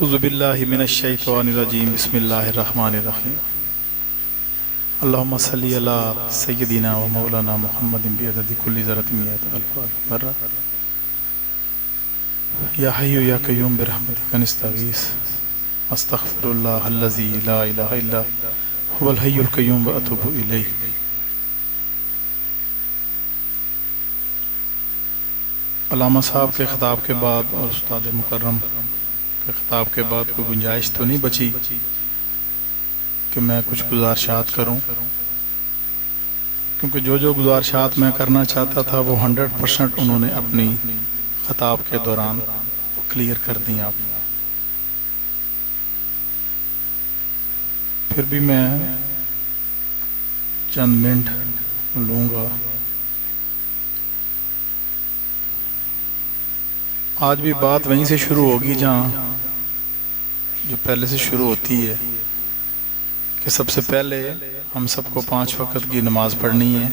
اعوذ باللہ من الشیطان الرجیم بسم اللہ الرحمن الرحیم اللہم صلی علی سیدنا و مولانا محمد بعدد کل ذرۃ مئۃ الف مرہ یا حی یا قیوم برحمتک نستغیث استغفر اللہ الذی لا الہ الا هو الحی القیوم واتوب الیہ۔ علامہ صاحب کے خطاب کے بعد اور استاد مکرم کے خطاب کے بعد کوئی گنجائش تو نہیں بچی کہ میں کچھ گزارشات کروں، کیونکہ جو گزارشات میں کرنا چاہتا تھا وہ 100% انہوں نے اپنی خطاب کے دوران کلیئر کر دیں۔ آپ پھر بھی میں چند منٹ لوں گا۔ آج بھی بات وہیں سے شروع ہوگی جہاں جو پہلے سے شروع ہوتی ہے کہ سب سے پہلے ہم سب کو 5 وقت کی نماز پڑھنی ہے۔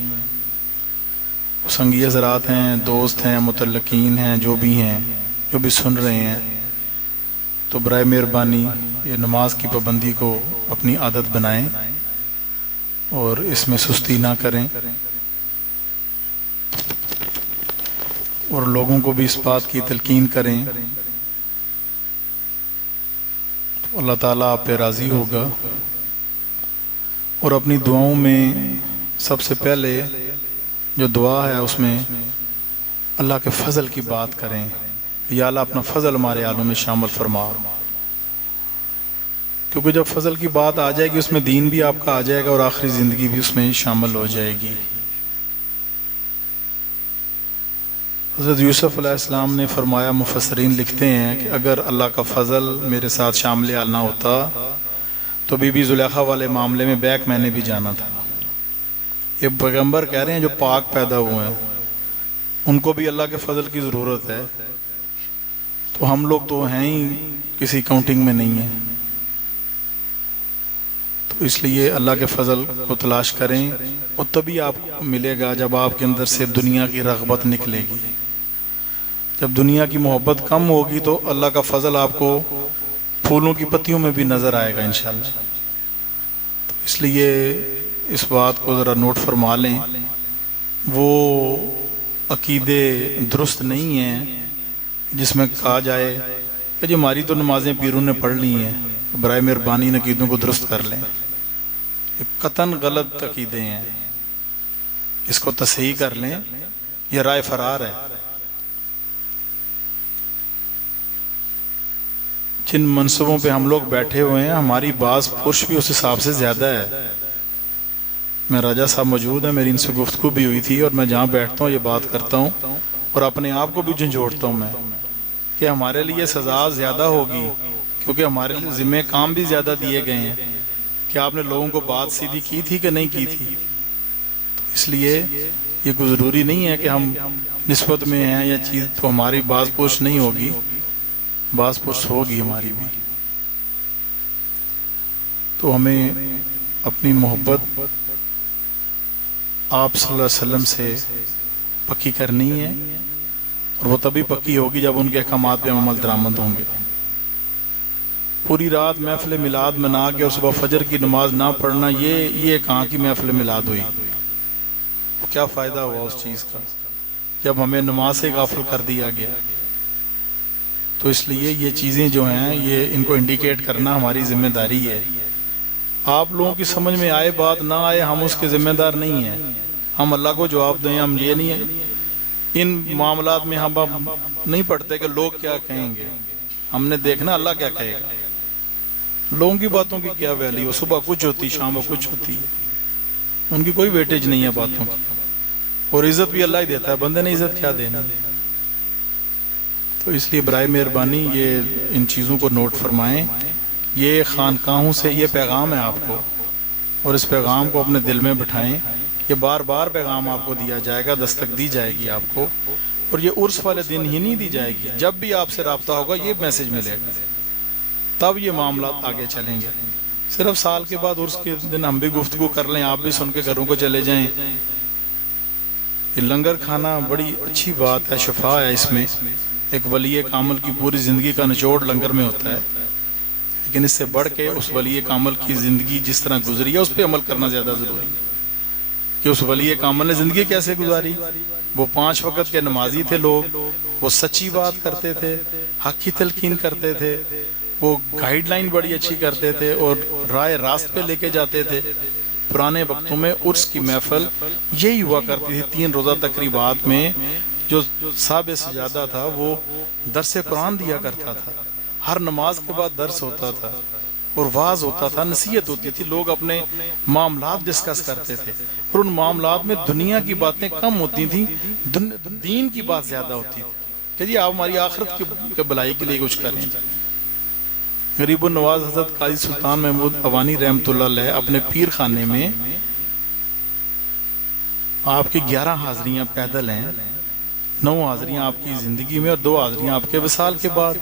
سنگی حضرات ہیں، دوست ہیں، متعلقین ہیں، جو بھی سن رہے ہیں، تو برائے مہربانی یہ نماز کی پابندی کو اپنی عادت بنائیں اور اس میں سستی نہ کریں، اور لوگوں کو بھی اس بات کی تلقین کریں تو اللہ تعالیٰ آپ پہ راضی ہوگا۔ اور اپنی دعاؤں میں سب سے پہلے جو دعا ہے اس میں اللہ کے فضل کی بات کریں، یا اللہ اپنا فضل ہمارے عالم میں شامل فرما، کیونکہ جب فضل کی بات آ جائے گی اس میں دین بھی آپ کا آ جائے گا اور آخری زندگی بھی اس میں شامل ہو جائے گی۔ حضرت یوسف علیہ السلام نے فرمایا، مفسرین لکھتے ہیں کہ اگر اللہ کا فضل میرے ساتھ شامل نہ ہوتا تو بی بی زلیخا والے معاملے میں بیک میں نے بھی جانا تھا۔ یہ پیغمبر کہہ رہے ہیں جو پاک پیدا ہوئے ہیں، ان کو بھی اللہ کے فضل کی ضرورت ہے، تو ہم لوگ تو ہیں ہی کسی کاؤنٹنگ میں نہیں ہیں، تو اس لیے اللہ کے فضل کو تلاش کریں، اور تبھی آپ کو ملے گا جب آپ کے اندر سے دنیا کی رغبت نکلے گی۔ جب دنیا کی محبت کم ہوگی تو اللہ کا فضل آپ کو پھولوں کی پتیوں میں بھی نظر آئے گا انشاءاللہ۔ تو اس لیے اس بات کو ذرا نوٹ فرما لیں، وہ عقیدے درست نہیں ہیں جس میں کہا جائے کہ جی ہماری تو نمازیں پیروں نے پڑھ لی ہیں، برائے مہربانی عقیدوں کو درست کر لیں۔ یہ قطعاً غلط عقیدے ہیں، اس کو تصحیح کر لیں، یہ رائے فرار ہے۔ جن منصبوں پہ ہم لوگ بیٹھے ہوئے ہیں ہماری بعض پرش بھی اس حساب سے زیادہ ہے۔ میں راجہ صاحب موجود ہیں، میری ان سے گفتگو بھی ہوئی تھی، اور میں جہاں بیٹھتا ہوں یہ بات کرتا ہوں اور اپنے آپ کو بھی جھنجھوڑتا ہوں میں کہ ہمارے لیے سزا زیادہ ہوگی، کیونکہ ہمارے لیے ذمہ کام بھی زیادہ دیے گئے ہیں کہ آپ نے لوگوں کو بات سیدھی کی تھی کہ نہیں کی تھی۔ تو اس لیے یہ کوئی ضروری نہیں ہے کہ ہم نسبت میں ہیں یا چیز تو ہماری بعض پوش نہیں ہوگی، بعض پوش ہوگی ہماری بھی۔ تو ہمیں اپنی محبت آپ صلی اللہ علیہ وسلم سے پکی کرنی ہے، اور وہ تبھی پکی ہوگی جب ان کے احکامات پہ عمل درآمد ہوں گے۔ پوری رات محفل میلاد منا کے اور صبح فجر کی نماز نہ پڑھنا، یہ کہاں کی محفل میلاد ہوئی؟ کیا فائدہ ہوا اس چیز کا جب ہمیں نماز سے غافل کر دیا گیا؟ تو اس لیے یہ چیزیں جو ہیں یہ ان کو انڈیکیٹ کرنا ہماری ذمہ داری ہے۔ آپ لوگوں کی سمجھ میں آئے بات نہ آئے، ہم اس کے ذمہ دار نہیں ہیں، ہم اللہ کو جواب دیں۔ ہم یہ نہیں ہے ان معاملات میں ہم اب نہیں پڑھتے کہ لوگ کیا کہیں گے، ہم نے دیکھنا اللہ کیا کہے گا۔ لوگوں کی باتوں کی کیا ویلیو، صبح کچھ ہوتی شام کو کچھ ہوتی ہے، ان کی کوئی ویٹیج نہیں ہے باتوں کی، اور عزت بھی اللہ ہی دیتا ہے، بندے نے عزت کیا دینا۔ تو اس لیے برائے مہربانی یہ ان چیزوں کو نوٹ فرمائیں۔ یہ خانقاہوں سے یہ پیغام ہے آپ کو، اور اس پیغام کو اپنے دل میں بٹھائیں۔ یہ بار بار پیغام آپ کو دیا جائے گا، دستک دی جائے گی آپ کو، اور یہ عرس والے دن ہی نہیں دی جائے گی، جب بھی آپ سے رابطہ ہوگا یہ میسج ملے گا، تب یہ معاملات آگے چلیں گے۔ صرف سال کے بعد عرس کے دن ہم بھی گفتگو کر لیں، آپ بھی سن کے گھروں کو چلے جائیں، یہ لنگر کھانا بڑی اچھی بات ہے، شفا ہے اس میں۔ ایک ولی کامل کی پوری زندگی کا نچوڑ لنگر میں ہوتا ہے، لیکن اس سے بڑھ کے اس ولی کامل کی زندگی جس طرح گزری ہے اس پہ عمل کرنا زیادہ ضروری ہے کہ اس ولی کامل نے زندگی کیسے گزاری. وہ 5 وقت کے نمازی تھے لوگ, وہ سچی بات کرتے تھے, حق کی تلقین کرتے تھے, وہ گائیڈ لائن بڑی اچھی کرتے تھے اور رائے راست پہ لے کے جاتے تھے. پرانے وقتوں میں عرس کی محفل یہی ہوا کرتی تھی. 3 روزہ تقریبات میں جو صاحب سجادہ تھا وہ درس قرآن دیا کرتا تھا. ہر نماز کے بعد درس ہوتا تھا اور واعظ ہوتا تھا, نصیحت ہوتی تھی, لوگ اپنے معاملات ڈسکس کرتے تھے اور ان معاملات میں دنیا کی باتیں کم ہوتی تھیں, دین کی بات زیادہ ہوتی تھی کہ جی آپ ہماری آخرت کی بھلائی کے لیے کچھ کریں. غریب النواز حضرت قاضی سلطان محمود اوانی رحمۃ اللہ علیہ اپنے پیر خانے میں آپ کی 11 حاضریاں پیدل ہیں, 9 حاضریاں آپ کی زندگی میں اور 2 حاضریاں آپ کے وصال کے بعد.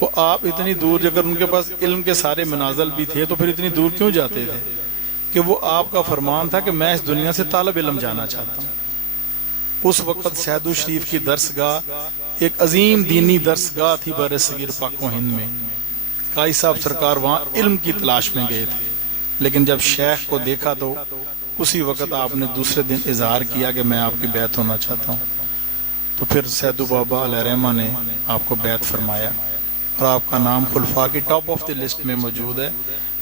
وہ آپ اتنی دور, اگر ان کے پاس علم کے سارے منازل بھی تھے تو پھر اتنی دور کیوں جاتے تھے کہ وہ آپ کا فرمان تھا کہ میں اس دنیا سے طالب علم جانا چاہتا ہوں. اس وقت سیدو شریف کی درسگاہ ایک عظیم دینی درسگاہ تھی بر صغیر پاک و ہند میں. قاضی صاحب سرکار وہاں علم کی تلاش میں گئے تھے, لیکن جب شیخ کو دیکھا تو اسی وقت آپ نے دوسرے دن اظہار کیا کہ میں آپ کی بیعت ہونا چاہتا ہوں. تو پھر سیدو بابا علیہ رحمہ نے آپ کو بیعت فرمایا اور آپ کا نام خلفاء کی ٹاپ آف دی لسٹ میں موجود ہے,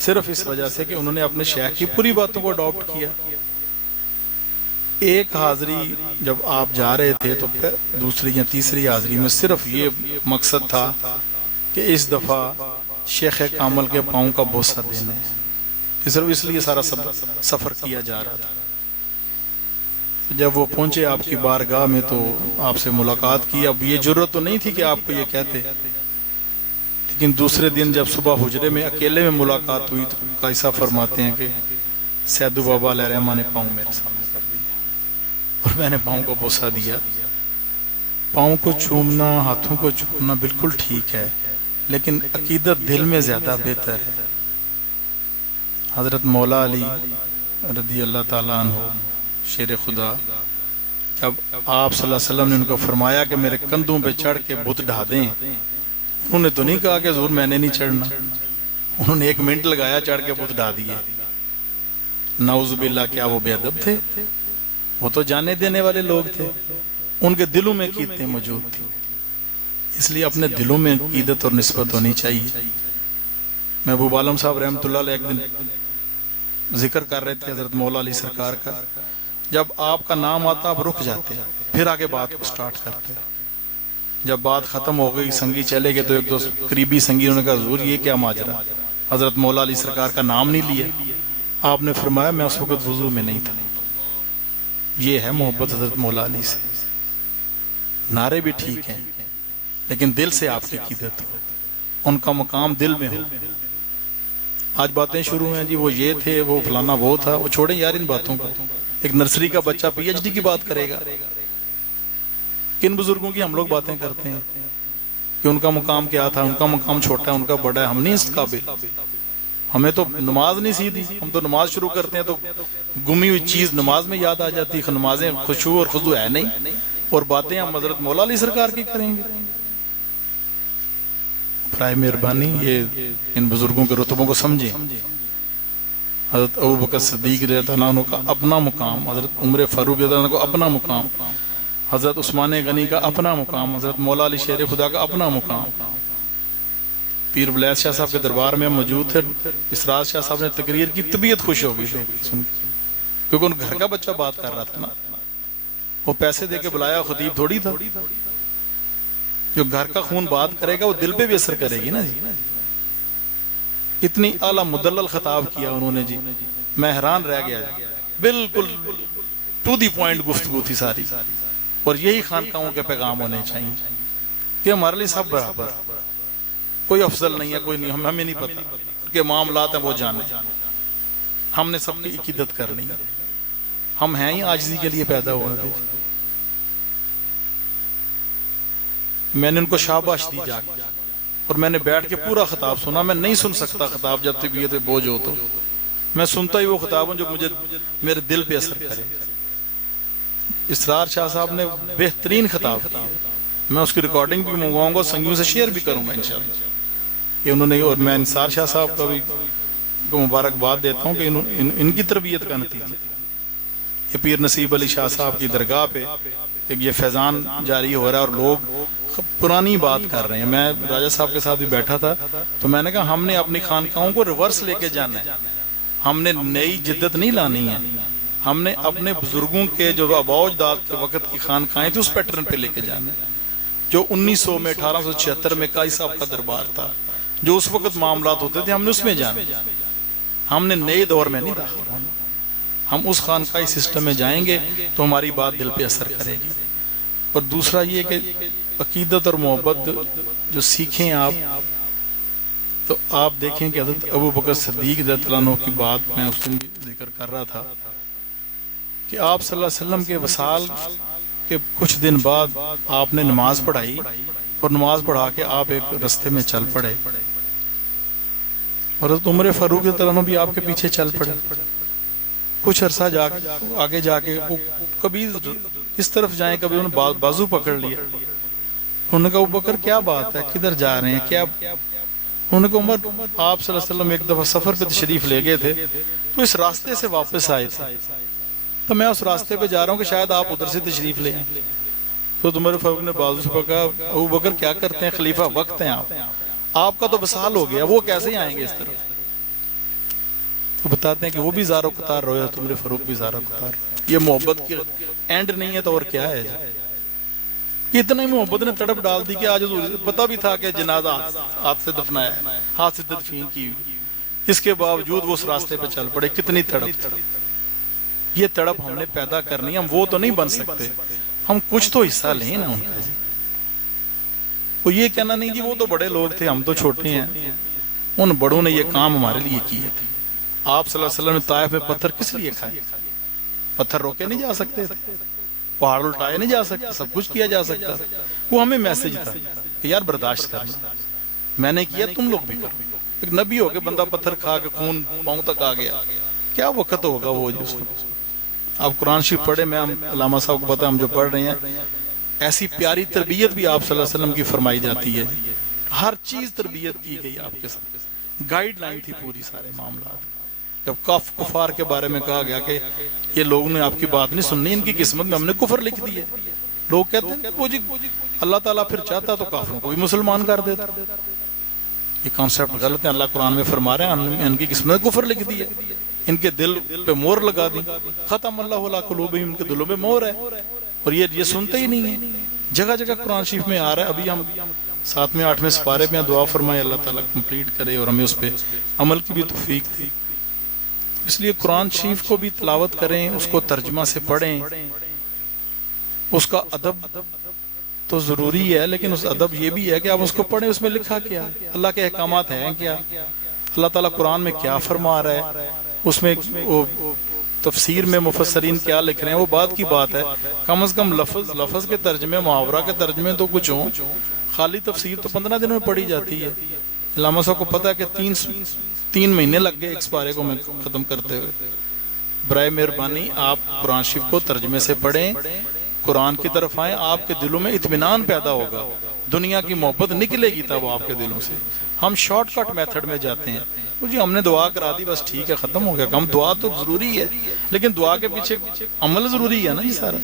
صرف اس وجہ سے کہ انہوں نے اپنے شیخ کی پوری باتوں کو اڈاپٹ کیا. ایک حاضری جب آپ جا رہے تھے تو دوسری یا تیسری حاضری میں صرف یہ مقصد تھا کہ اس دفعہ شیخ کامل کے پاؤں کا بوسہ دینے, صرف اس لیے سارا سفر کیا جا رہا تھا. جب وہ پہنچے آپ کی بارگاہ میں تو آپ سے ملاقات کی. اب یہ جرت تو نہیں تھی کہ آپ کو یہ کہتے, لیکن دوسرے دن جب صبح حجرے میں اکیلے میں ملاقات ہوئی تو قاضی صاحب فرماتے ہیں کہ سیدو بابا علیہ رحمہ نے پاؤں میرے سامنے کر دیا اور میں نے پاؤں کو بوسہ دیا. پاؤں کو چومنا, ہاتھوں کو چومنا بالکل ٹھیک ہے, لیکن عقیدت دل میں زیادہ بہتر ہے. حضرت مولا علی رضی اللہ تعالیٰ عنہ شیر خدا, جب آپ صلی اللہ علیہ وسلم نے ان کو فرمایا کہ میرے کندھوں پہ چڑھ کے بت ڈھا دیں, انہوں نے تو نہیں کہا کہ حضور میں نے نہیں چڑھنا, انہوں نے 1 منٹ لگایا, چڑھ کے بت ڈھا دیے. نعوذ باللہ, کیا وہ بے ادب تھے؟ وہ تو جانے دینے والے لوگ تھے, ان کے دلوں میں عقیدتیں موجود تھیں. اس لیے اپنے دلوں میں عقیدت اور نسبت ہونی چاہیے. محبوب عالم صاحب رحمۃ اللہ علیہ ایک دن ذکر کر رہے تھے حضرت مولا علی سرکار کا. جب آپ کا نام آتا آپ رک جاتے, پھر آگے بات کو سٹارٹ کرتے. جب بات ختم ہو گئی, سنگی چلے گئے, تو ایک 2 قریبی سنگی انہوں نے کہا حضور یہ کیا ماجرا, حضرت مولا علی سرکار کا نام نہیں لیا. آپ نے فرمایا میں اس وقت وضو میں نہیں تھا. یہ ہے محبت حضرت مولا علی سے. نعرے بھی ٹھیک ہیں لیکن دل سے آپ کی عقیدت ہو, ان کا مقام دل میں ہو. آج باتیں شروع ہیں جی وہ یہ تھے, وہ فلانا وہ تھا, وہ چھوڑیں یار ان باتوں کو. ایک نرسری کا بچہ پی ایچ ڈی کی بات کرے گا. کن بزرگوں کی ہم لوگ باتیں کرتے ہیں کہ ان کا مقام کیا تھا, ان کا مقام چھوٹا ہے, ان کا بڑا ہے. ہم نہیں اس قابل. ہمیں تو نماز نہیں سیدھی, ہم تو نماز شروع کرتے ہیں تو گمی ہوئی چیز نماز میں یاد آ جاتی. نمازیں خشوع اور خضوع ہے نہیں, اور باتیں ہم حضرت مولا علی سرکار کی کریں گے. برائے مہربانی یہ ان بزرگوں کے رتبوں کو سمجھیں. حضرت ابوبکر صدیق رضی اللہ عنہ کا اپنا مقام, حضرت عمر فاروق رضی اللہ عنہ کا اپنا مقام, حضرت عثمان غنی کا اپنا مقام, حضرت مولا علی شیر خدا کا اپنا مقام. پیر بلیس شاہ صاحب کے دربار میں موجود تھے. اسرار شاہ صاحب نے تقریر کی, طبیعت خوش ہو گئی کیونکہ ان گھر کا بچہ بات کر رہا تھا نا. وہ پیسے دے کے بلایا خطیب تھوڑی تھا. جو گھر کا خون بات کرے گا وہ دل پہ بھی اثر کرے گی نا جی. اتنی اعلیٰ مدلل خطاب کیا انہوں نے جی, میں حیران رہ گیا جی. بالکل ٹو دی پوائنٹ گفتگو تھی ساری. اور یہی خانقاہوں کے پیغام ہونے چاہیے کہ ہمارے لیے سب برابر, کوئی افضل نہیں ہے, کوئی نہیں, ہمیں نہیں پتا کہ معاملات ہیں وہ جانے. ہم نے سب کی عقیدت کرنی. ہم ہیں ہی عاجزی کے لیے پیدا ہوا ہے. میں نے ان کو شاباش دی جا کے, اور میں نے بیٹھ کے پورا خطاب سنا. میں نہیں سن سکتا خطاب جب طبیعت پہ بوجھ ہو, تو میں سنتا ہی وہ خطاب ہوں جو مجھے میرے دل پہ اثر کرے. اسرار شاہ صاحب نے بہترین خطاب کیا. میں اس کی ریکارڈنگ بھی منگواؤں گا, سنگیوں سے شیئر بھی کروں گا انشاءاللہ. کہ انہوں نے، اور میں انصار شاہ صاحب کا بھی کو مبارکباد دیتا ہوں کہ ان کی تربیت کا نتیجہ یہ پیر نصیب علی شاہ صاحب کی درگاہ پہ ایک یہ فیضان جاری ہو رہا ہے اور لوگ پرانی بات کر رہے ہیں. میں راجہ صاحب کے ساتھ بھی بیٹھا تھا تو میں نے کہا ہم نے اپنی خانقاہوں کو ریورس لے کے جانا ہے, ہم نے نئی جدت نہیں لانی ہے, ہم نے اپنے بزرگوں کے جو آباء و اجداد کے وقت کی خانقاہیں تھیں اس پیٹرن پہ لے کے جانا ہے, جو 1900 میں 1876 میں قاضی صاحب کا دربار تھا, جو اس وقت معاملات ہوتے تھے ہم نے اس میں جانا, ہم نے نئے دور میں نہیں داخل ہونا. ہم اس خانقاہی سسٹم میں جائیں گے تو ہماری بات دل پہ اثر کرے گی. اور دوسرا یہ کہ عقیدت اور محبت جو سیکھیں آپ, تو آپ دیکھیں کہ حضرت ابو بکر صدیق رضی اللہ عنہ کی بات میں اس دن ذکر کر رہا تھا کہ آپ صلی اللہ علیہ وسلم کے وصال کے کچھ دن بعد آپ نے نماز پڑھائی اور نماز پڑھا کے آپ ایک رستے میں چل پڑے, اور حضرت عمر فاروق رضی اللہ عنہ بھی آپ کے پیچھے چل پڑے. کچھ عرصہ آگے جا کے وہ کبھی اس طرف جائیں, کبھی انہوں نے بازو پکڑ لیا. انہوں نے کہا ابو بکر کیا بات ہے, کدھر جا رہے ہیں, کیا؟ انہوں نے کہا عمر آپ صلی اللہ علیہ وسلم ایک دفعہ سفر پہ تشریف لے گئے تھے تو اس راستے سے واپس آئے تھے, تو میں اس راستے پہ جا رہا ہوں کہ شاید آپ ادھر سے تشریف لے آئیں. تو عمر فاروق نے بازو سے پکڑا, ابو بکر کیا کرتے ہیں, خلیفہ وقت ہیں آپ کا تو وصال ہو گیا, وہ کیسے آئیں گے اس طرف؟ تو بتاتے ہیں کہ وہ بھی زارو قطار رویا, عمر فاروق بھی زارو قطار رویا. یہ محبت کی اینڈ نہیں ہے تو اور کیا ہے؟ اتنا ہی محبت نے تڑپ ڈال دی کہ آج پتہ بھی تھا کہ جنازہ ہاتھ سے دفنایا ہے, ہاتھ سے تدفین کی ہوئی, اس کے باوجود وہ اس راستے پہ چل پڑے. کتنی تڑپ, یہ تڑپ ہم نے پیدا کرنی ہے. ہم وہ تو نہیں بن سکتے, ہم کچھ تو حصہ لیں نا ان کا. وہ یہ کہنا نہیں کہ وہ تو بڑے لوگ تھے ہم تو چھوٹے ہیں, ان بڑوں نے یہ کام ہمارے لیے کیے تھے. آپ صلی اللہ علیہ وسلم نے طائف میں پتھر کس لیے کھائے؟ پتھر روکے نہیں جا سکتے تھے, پہاڑ اٹھائے نہیں جا سکتے, سب کچھ کیا جا سکتا. وہ ہمیں میسج تھا کہ یار برداشت کرنا, میں نے کیا تم لوگ بھی کرو. ایک نبی ہو کے بندہ پتھر کھا کے خون پاؤں تک آ گیا, کیا وقت ہوگا وہ جس کو. آپ قرآن شریف پڑھے, میں علامہ صاحب کو پتہ ہم جو پڑھ رہے ہیں, ایسی پیاری تربیت بھی آپ صلی اللہ علیہ وسلم کی فرمائی جاتی ہے. ہر چیز تربیت کی گئی آپ کے ساتھ, گائیڈ لائن تھی پوری سارے معاملات. جب کفار کے بارے میں کہا گیا کہ یہ لوگوں نے آپ کی بات نہیں سننی, ان کی قسمت میں ہم نے کفر لکھ دی ہے. لوگ کہتے ہیں وہ جی اللہ تعالیٰ پھر چاہتا تو کافروں کو بھی مسلمان کر دیتا. یہ کانسیپٹ غلط ہے. اللہ قرآن میں فرما رہے ہیں ان کی قسمت میں کفر لکھ دی ہے, ان کے دل پہ مور لگا دی. ختم اللہ علی قلوبہم, ان کے دلوں میں مور ہے, اور یہ سنتے ہی نہیں ہیں. جگہ جگہ قرآن شریف میں آ رہا ہے. ابھی ہم 7ویں 8ویں سپارے میں دعا فرمائے اللہ تعالیٰ کمپلیٹ کرے اور ہمیں اس پہ عمل کی بھی توفیق دے. اس لیے قرآن شریف کو بھی تلاوت کریں, اس کو ترجمہ سے پڑھیں. اس کا ادب تو ضروری ہے, لیکن اس ادب یہ بھی ہے کہ آپ اس کو پڑھیں, اس میں لکھا کیا, اللہ کے احکامات ہیں کیا, اللہ تعالیٰ قرآن میں کیا فرما رہا ہے, اس میں تفسیر میں مفسرین کیا لکھ رہے ہیں, وہ بات کی بات ہے. کم از کم لفظ کے ترجمے, محاورہ کے ترجمے تو کچھ ہوں. خالی تفسیر تو 15 دنوں میں پڑھی جاتی ہے. علامہ صاحب کو پتہ ہے کہ 3 مہینے لگ گئے ایک سپارے کو میں ختم کرتے ہوئے. برائے مہربانی آپ قرآن شریف کو ترجمے سے پڑھیں, قرآن کی طرف آئیں, آپ کے دلوں میں اطمینان پیدا ہوگا, دنیا کی محبت نکلے گی تب آپ کے دلوں سے. ہم شارٹ کٹ میتھڈ میں جاتے ہیں, جی ہم نے دعا کرا دی بس ٹھیک ہے ختم ہو گیا. ہم دعا تو ضروری ہے, لیکن دعا کے پیچھے عمل ضروری ہے نا جی سارا.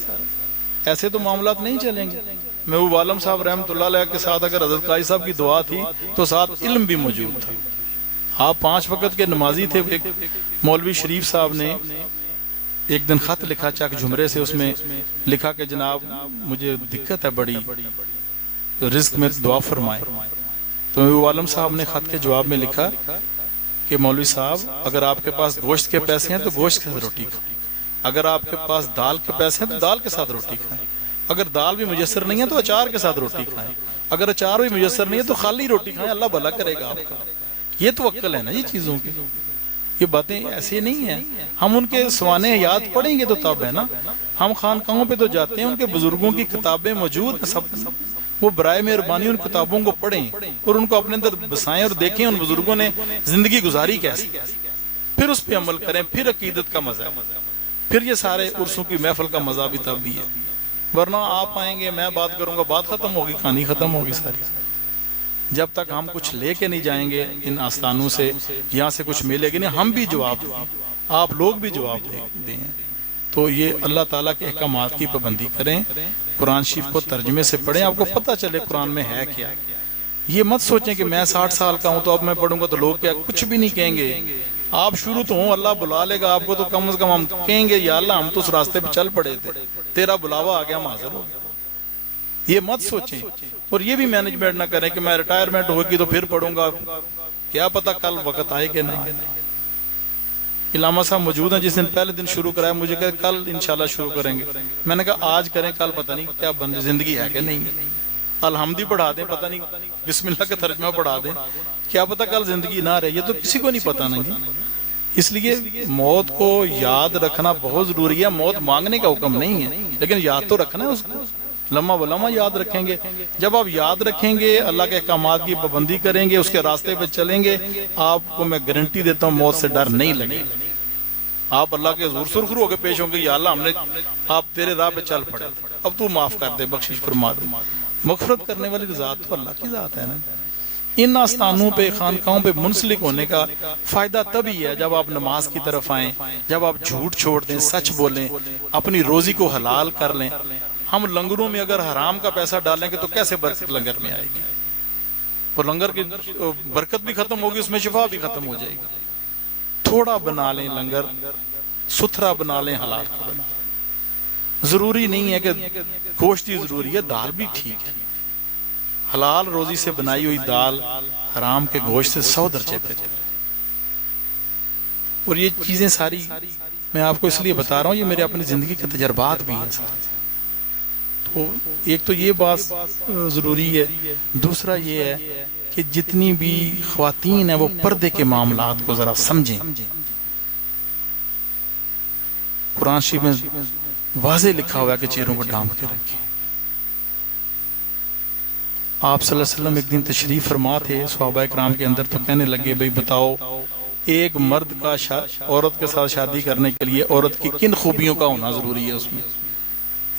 ایسے تو معاملات نہیں چلیں گے. محبوب عالم صاحب رحمۃ اللہ علیہ کے ساتھ اگر حضرت قاضی صاحب کی دعا تھی تو ساتھ علم بھی موجود تھا. آپ 5 وقت کے نمازی تھے. ایک مولوی شریف صاحب نے ایک دن خط لکھا چک جھمرے سے, اس میں لکھا کہ جناب مجھے دقت ہے بڑی, رزق میں دعا فرمائے. تو محبوب عالم صاحب نے خط کے جواب میں لکھا کہ مولوی صاحب اگر آپ کے پاس گوشت کے پیسے ہیں تو گوشت کے ساتھ روٹی کھائیں, اگر آپ کے پاس دال کے پیسے ہیں تو دال کے ساتھ روٹی کھائیں, اگر دال بھی میسر نہیں ہے تو اچار کے ساتھ روٹی کھائیں, اگر اچار بھی میسر نہیں ہے تو خالی روٹی کھائیں, اللہ بھلا کرے گا آپ کا. یہ توکل ہے نا یہ چیزوں کی. یہ باتیں ایسی نہیں ہیں. ہم ان کے سوانح حیات پڑھیں گے تو تب ہے نا. ہم خانقاہوں پہ تو جاتے ہیں, ان کے بزرگوں کی کتابیں موجود ہیں سب, وہ برائے مہربانی ان کتابوں کو پڑھیں اور ان کو اپنے اندر بسائیں اور دیکھیں ان بزرگوں نے زندگی گزاری کیسی, پھر اس پہ عمل کریں. پھر عقیدت کا مزہ ہے, پھر یہ سارے عرسوں کی محفل کا مزہ بھی تب بھی ہے. ورنہ آپ آئیں گے, میں بات کروں گا, بات ختم ہوگی, کہانی ختم ہوگی ساری. جب تک ہم کچھ لے کے نہیں جائیں گے ان آستانوں سے، یہاں سے کچھ ملے گی نہیں، ہم بھی جواب دیں، آپ لوگ بھی جواب دیں۔ تو یہ اللہ تعالیٰ کے احکامات کی پابندی کریں، قرآن شریف کو ترجمے سے پڑھیں، آپ کو پتہ چلے قرآن میں ہے کیا۔ یہ مت سوچیں کہ میں 60 سال کا ہوں تو اب میں پڑھوں گا تو لوگ کیا کچھ بھی نہیں کہیں گے۔ آپ شروع تو ہوں، اللہ بلا لے گا آپ کو، تو کم از کم ہم کہیں گے یا اللہ ہم تو اس راستے پہ چل پڑے تھے، تیرا بلاوا آ گیا، ہم حاضر ہو گئے۔ یہ مت سوچیں، اور یہ بھی مینجمنٹ نہ کریں کہ میں ریٹائرمنٹ ہوگی تو پھر پڑھوں گا، کیا پتہ کل وقت آئے کہ نہ آئے۔ علامہ صاحب موجود ہیں، جس دن پہلے دن شروع کرایا، مجھے کہا کل انشاءاللہ شروع کریں گے، میں نے کہا آج کریں، کل پتہ نہیں کیا زندگی ہے کہ نہیں۔ الحمدی پڑھا دیں، پتہ نہیں بسم اللہ کا ترجمہ پڑھا دیں، کیا پتہ کل زندگی نہ رہے، یہ تو کسی کو نہیں پتہ نا جی۔ اس لیے موت کو یاد رکھنا بہت ضروری ہے۔ موت مانگنے کا حکم نہیں ہے، لیکن یاد تو رکھنا ہے اس کو، لمحہ بلمحہ یاد رکھیں گے۔ جب آپ یاد رکھیں گے، اللہ کے احکامات کی پابندی کریں گے، اس کے راستے پہ چلیں گے، آپ کو میں گارنٹی دیتا ہوں موت سے ڈر نہیں لگے گا۔ آپ اللہ کے حضور سرخرو ہو کے پیش ہوں گے، یا اللہ ہم نے آپ تیرے راہ پہ چل پڑے، اب تو معاف کر دے، بخشش فرما دے۔ مغفرت کرنے والی ذات تو اللہ کی ذات ہے نا۔ ان آستانوں پہ، خانقاہوں پہ منسلک ہونے کا فائدہ تبھی ہے جب آپ نماز کی طرف آئیں، جب آپ جھوٹ چھوڑ دیں، سچ بولیں، اپنی روزی کو حلال کر لیں۔ ہم لنگروں میں اگر حرام کا پیسہ ڈالیں گے تو کیسے برکت لنگر میں آئے گی؟ اور لنگر کی برکت بھی ختم ہوگی، اس میں شفا بھی ختم ہو جائے گی۔ تھوڑا بنا لیں لنگر، ستھرا بنا لیں، حلال کا بنا لیں۔ ضروری نہیں ہے کہ گوشت ہی ضروری ہے، دال بھی ٹھیک ہے۔ حلال روزی سے بنائی ہوئی دال حرام کے گوشت سے 100 درجے پہ۔ اور یہ چیزیں ساری میں آپ کو اس لیے بتا رہا ہوں، یہ میرے اپنی زندگی کے تجربات بھی ہیں سارے۔ تو ایک تو یہ بات ضروری ہے، دوسرا یہ ہے کہ جتنی بھی خواتین ہیں وہ پردے کے معاملات کو ذرا سمجھیں۔ قرآن شریف میں واضح لکھا ہوا ہے کہ چہروں کو ڈھانپ کے رکھیں۔ آپ صلی اللہ علیہ وسلم ایک دن تشریف فرما تھے صحابہ کرام کے اندر، تو کہنے لگے بھئی بتاؤ ایک مرد کا عورت کے ساتھ شادی کرنے کے لیے عورت کی کن خوبیوں کا ہونا ضروری ہے؟ اس میں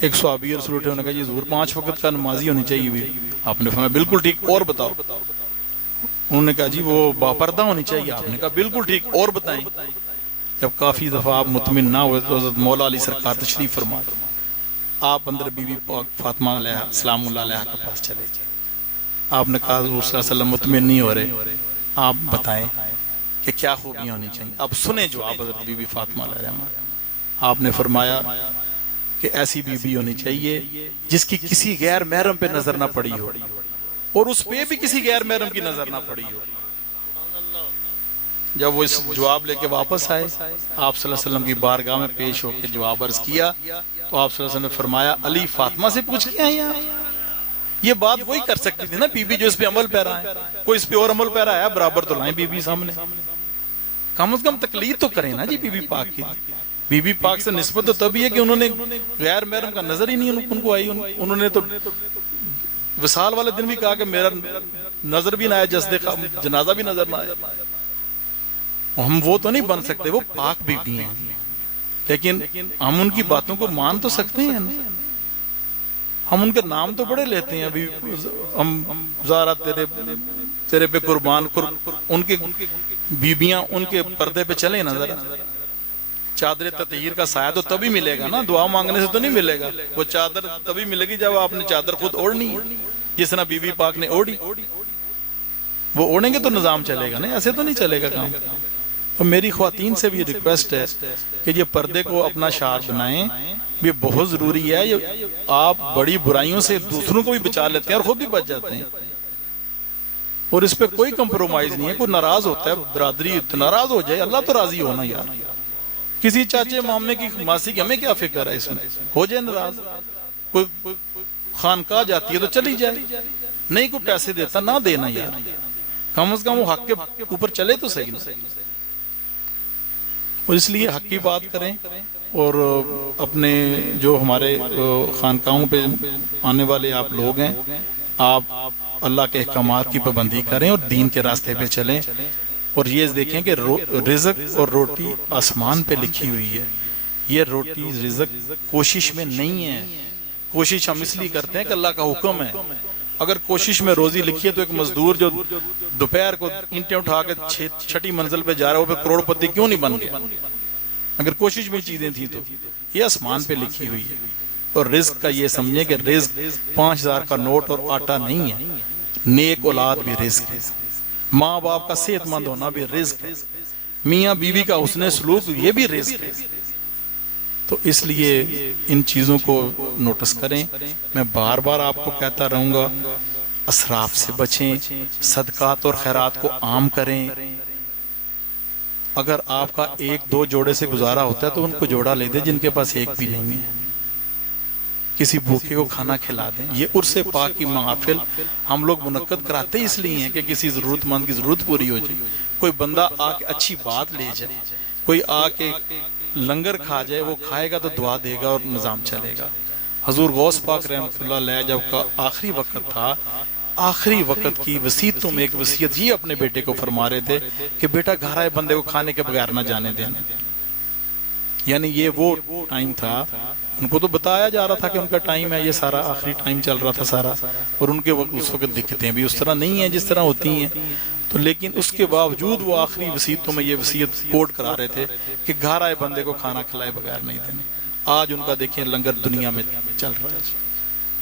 ایک صحابی رسول اٹھے، انہوں نے کہا یہ ضرور 5 وقت کا نمازی ہونی چاہیے بھی۔ آپ نے فرمایا بالکل ٹھیک، اور بتاؤ۔ انہوں نے کہا جی وہ باپردہ ہونی چاہیے۔ آپ نے کہا بالکل ٹھیک، اور بتائیں۔ جب کافی دفعہ آپ مطمئن نہ ہوئے تو حضرت مولا علی سرکار تشریف فرما، آپ اندر بی بی فاطمہ علیہ السلام اللہ علیہ کے پاس چلے گئے۔ آپ نے کہا حضور صلی اللہ علیہ وسلم مطمئن نہیں ہو رہے، آپ بتائیں کہ کیا خوبیاں ہونی چاہیے۔ اب سنیں جواب حضرت بی بی فاطمہ علیہ السلام۔ آپ نے فرمایا کہ ایسی بی بی ہونی چاہیے جس کی کسی غیر محرم پہ نظر نہ پڑی ہو، اور اس پہ بھی کسی غیر محرم کی نظر نہ پڑی ہو۔ جب وہ اس جواب لے کے واپس آئے، آپ صلی اللہ علیہ وسلم کی بارگاہ میں پیش ہو کے جواب عرض کیا، تو آپ صلی اللہ علیہ وسلم نے فرمایا علی فاطمہ سے پوچھ کے آئے آپ؟ یہ بات وہی کر سکتی تھی نا بی بی جو اس پہ عمل پیرا ہے، کوئی اس پہ اور عمل پیرا ہے برابر تو لائیں بی بی سامنے، کم از کم تقلید تو کریں نا جی بی بی پاک کی۔ بی بی پاک سے نسبت تو تب ہی ہے کہ انہوں نے غیر محرم کا نظر ہی نہیں ان کو آئی۔ انہوں نے تو وصال والے دن بھی کہا کہ میرا نظر بھی نہ آیا، جسد جنازہ بھی نظر نہ آیا۔ ہم وہ تو نہیں بن سکتے، وہ پاک بی بی ہیں، لیکن ہم ان کی باتوں کو مان تو سکتے ہیں نا۔ ہم ان کے نام تو بڑے لیتے ہیں، ابھی ہم زارا تیرے پہ قربان، ان کے بیبیاں ان کے پردے پہ چلیں نا ذرا۔ چادر تطہیر کا سایہ تو تبھی ملے گا نا، دعا مانگنے سے تو نہیں ملے گا۔ وہ چادر تبھی ملے گی جب آپ نے چادر خود اوڑھنی ہے، جس طرح بی بی پاک نے اوڑھی۔ وہ اوڑھیں گے تو نظام چلے گا نا، ایسے تو نہیں چلے گا کام۔ اور میری خواتین سے بھی ریکویسٹ ہے کہ یہ پردے کو اپنا شعار بنائیں، یہ بہت ضروری ہے۔ آپ بڑی برائیوں سے دوسروں کو بھی بچا لیتے ہیں اور خود بھی بچ جاتے ہیں، اور اس پہ کوئی کمپرومائز نہیں ہے۔ کوئی ناراض ہوتا ہے برادری ناراض ہو جائے، اللہ تو راضی ہونا یار۔ کسی چاچے مامے کی ماسی کی ہمیں کیا فکر ہے، اس میں ہو جائے ناراض۔ کوئی خانقاہ جاتی ہے تو چلی جائے، نہیں کوئی پیسے دیتا نہ دینا یار، کم از کم وہ حق کے اوپر چلے تو صحیح نا۔ اور اس لیے حق کی بات کریں، اور اپنے جو ہمارے خانقاہوں پہ آنے والے آپ لوگ ہیں، آپ اللہ کے احکامات کی پابندی کریں اور دین کے راستے پہ چلیں۔ اور یہ دیکھیں کہ رزق اور روٹی آسمان پہ لکھی ہوئی ہے، یہ روٹی رزق کوشش میں نہیں ہے۔ کوشش ہم اس لیے کرتے ہیں کہ اللہ کا حکم ہے، اگر کوشش میں روزی لکھی ہے تو ایک مزدور جو دوپہر کو اینٹیں اٹھا کے 6ٹی منزل پہ جا رہا ہے وہ پہ کروڑ پتی کیوں نہیں بن گیا؟ اگر کوشش میں چیزیں تھیں تو یہ آسمان پہ لکھی ہوئی ہے. اور رزق کا یہ سمجھیں کہ رزق 5000 کا نوٹ اور آٹا نہیں ہے، نیک اولاد بھی رزق ہے، ماں باپ کا صحت مند ہونا بھی رزق ہے، میاں بیوی کا حسن سلوک یہ بھی رزق ہے. تو اس لیے ان چیزوں کو نوٹس کریں. میں بار بار آپ کو کہتا رہوں گا اسراف سے بچیں، صدقات اور خیرات کو عام کریں. اگر آپ کا 1-2 جوڑے سے گزارا ہوتا ہے تو ان کو جوڑا لے دیں جن کے پاس ایک بھی نہیں ہے، کسی بھوکے کو کھانا کھلا دیں. یہ عرس پاک کی محافل ہم لوگ منعقد کراتے اس لیے ہیں کہ کسی ضرورت مند کی ضرورت پوری ہو جائے، کوئی بندہ آ کے اچھی بات لے جائے، کوئی آ کے لنگر کھا جائے، وہ کھائے گا تو دعا دے گا اور نظام چلے گا. حضور غوث پاک رحمۃ اللہ علیہ جب کا آخری وقت تھا، آخری وقت کی وصیتوں میں ایک وصیت یہ اپنے بیٹے کو فرما رہے تھے کہ بیٹا گھر آئے بندے کو کھانے کے بغیر نہ جانے دینا. یعنی یہ وہ ٹائم تھا، ان کو تو بتایا جا رہا تھا کہ ان کا ٹائم ہے، یہ سارا آخری ٹائم چل رہا تھا سارا، اور ان کے وقت اس وقت دکھتے بھی اس طرح نہیں ہیں جس طرح ہوتی ہیں. تو لیکن اس کے باوجود وہ آخری وصیتوں میں یہ وصیت کوٹ کرا رہے تھے کہ گھر آئے بندے کو کھانا کھلائے بغیر نہیں دینے. آج ان کا دیکھیں لنگر دنیا میں چل رہا ہے.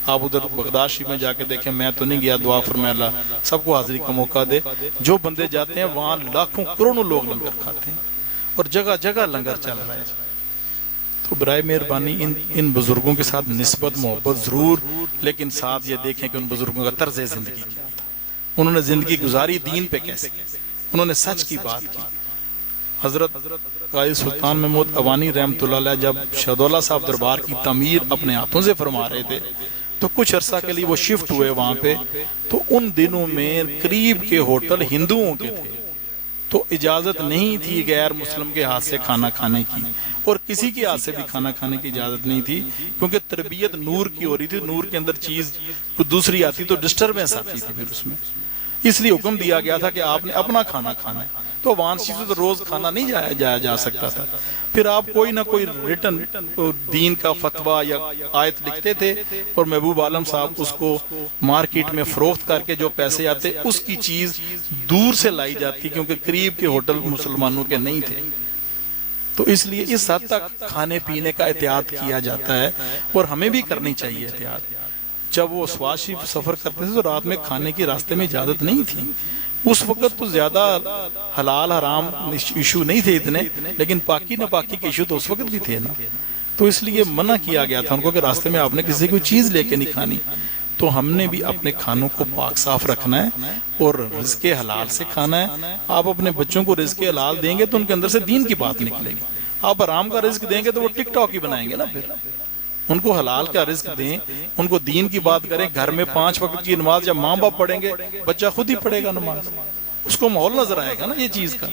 آپ ادھر بغداد شریف میں جا کے دیکھیں، میں تو نہیں گیا، دعا فرمائے اللہ سب کو حاضری کا موقع دے. جو بندے جاتے ہیں وہاں لاکھوں کروڑوں لوگ لنگر کھاتے ہیں اور جگہ جگہ لنگر چل رہا ہے. تو برائے مہربانی ان بزرگوں کے ساتھ نسبت محبت ضرور، لیکن ساتھ یہ دیکھیں کہ ان بزرگوں کا طرز زندگی کیا تھا، انہوں نے زندگی گزاری دین پہ کیسے، انہوں نے سچ کی بات کی. حضرت قاضی سلطان محمود اوانی رحمۃ اللہ علیہ جب شہدولہ صاحب دربار کی تعمیر اپنے ہاتھوں سے فرما رہے تھے تو کچھ عرصہ کے لیے وہ شفٹ ہوئے وہاں پہ. تو ان دنوں میں قریب کے ہوٹل ہندوؤں کے تھے، تو اجازت نہیں تھی غیر مسلم کے ہاتھ سے کھانا کھانے کی، اور کسی کے ہاتھ سے بھی کھانا کھانے کی اجازت نہیں تھی، کیونکہ تربیت نور کی ہو رہی تھی. نور کے اندر چیز کوئی دوسری آتی تو ڈسٹربنس آتی تھی پھر اس میں. اس لیے حکم دیا گیا تھا کہ آپ نے اپنا کھانا کھانا ہے. تو وان سے تو روز کھانا نہیں جایا جا سکتا تھا. پھر آپ کوئی نہ کوئی ریٹن دین کا فتویٰ یا آیت لکھتے تھے اور محبوب عالم صاحب اس کو مارکیٹ میں فروخت کر کے جو پیسے آتے اس کی چیز دور سے لائی جاتی، کیونکہ قریب کے ہوٹل مسلمانوں کے نہیں تھے. تو اس لیے اس حد تک کھانے پینے کا احتیاط کیا جاتا ہے، اور ہمیں بھی کرنی چاہیے احتیاط. جب وہ سواز شریف سفر کرتے تھے تو رات میں کھانے کی راستے میں اجازت نہیں تھی. اس وقت تو زیادہ حلال حرام ایشو نہیں تھے اتنے، لیکن پاکی نہ پاکی کے ایشو تو اس وقت بھی تھے نا. تو اس لیے منع کیا گیا تھا ان کو کہ راستے میں آپ نے کسی کوئی چیز لے کے نہیں کھانی. تو ہم نے بھی اپنے کھانوں کو پاک صاف رکھنا ہے اور رزق حلال سے کھانا ہے. آپ اپنے بچوں کو رزق حلال دیں گے تو ان کے اندر سے دین کی بات نکلے گی. آپ حرام کا رزق دیں گے تو وہ ٹک ٹاک ہی بنائیں گے نا. پھر ان کو حلال کا رزق دیں، ان کو دین کی بات کریں. گھر میں 5 وقت کی نماز جب ماں باپ پڑھیں گے بچہ خود ہی پڑھے گا نماز، اس کو ماحول نظر آئے گا نا یہ چیز کا.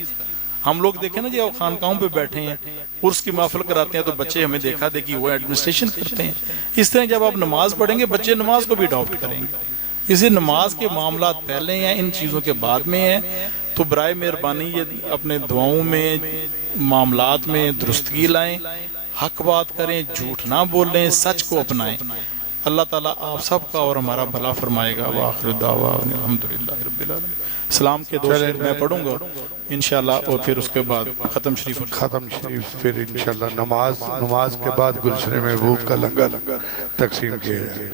ہم لوگ دیکھیں نا جی خانقاہوں پہ بیٹھے ہیں، عرس کی محفل کراتے ہیں تو بچے ہمیں دیکھا دیکھی وہ ایڈمنسٹریشن کرتے ہیں. اس طرح جب آپ نماز پڑھیں گے بچے نماز کو بھی اڈاپٹ کریں گے. اسے نماز کے معاملات پہلے ہیں، ان چیزوں کے بعد میں ہیں. تو برائے مہربانی یہ اپنے دعاؤں میں معاملات میں درستگی لائیں، حق بات کریں، جھوٹ نہ بولیں، سچ کو اپنائیں. اللہ تعالیٰ آپ سب کا اور ہمارا بھلا فرمائے گا. وآخر دعوانا الحمدللہ رب العالمین. سلام کے 2 شعر میں پڑھوں گا انشاءاللہ، اور پھر اس کے بعد ختم شریف پھر انشاءاللہ نماز کے بعد گلشن محبوب کا لنگر تقسیم کیا جائے.